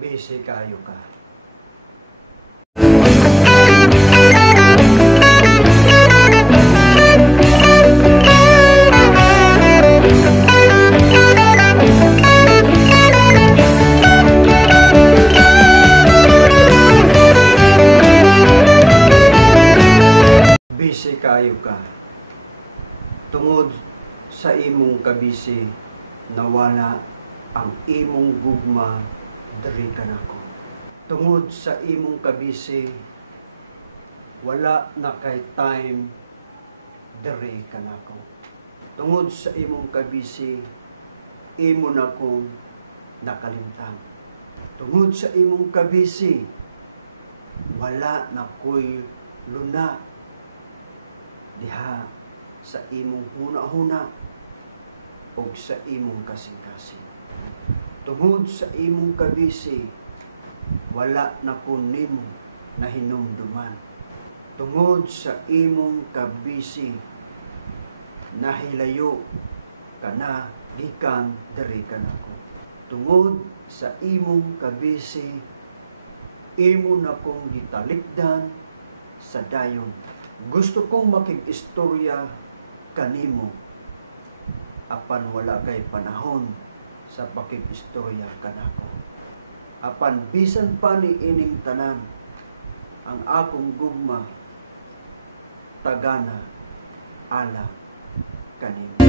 Busy kayo ka. Busy kayo ka. Tungod sa imong kabisi, nawala ang imong gugma diri kanako. Tungod sa imong kabisi, wala na kay time diri kanako. Tungod sa imong kabisi, imo na kong nakalimtan. Tungod sa imong kabisi, wala na ko'y luna diha sa imong huna-huna o sa imong kasing-kasing. Tungod sa imong kabisi, wala na ko nimo na hinumduman. Tungod sa imong kabisi, nahilayo ka na gikan diri kanako. Tungod sa imong kabisi, imo na kong gitalikdan sa dayon. Gusto kong makig-istorya kanimo, apan wala kay panahon sa pakig-istorya kanako. Apan bisan pa ni ining tanan, ang akong gugma tagana ala kanimo.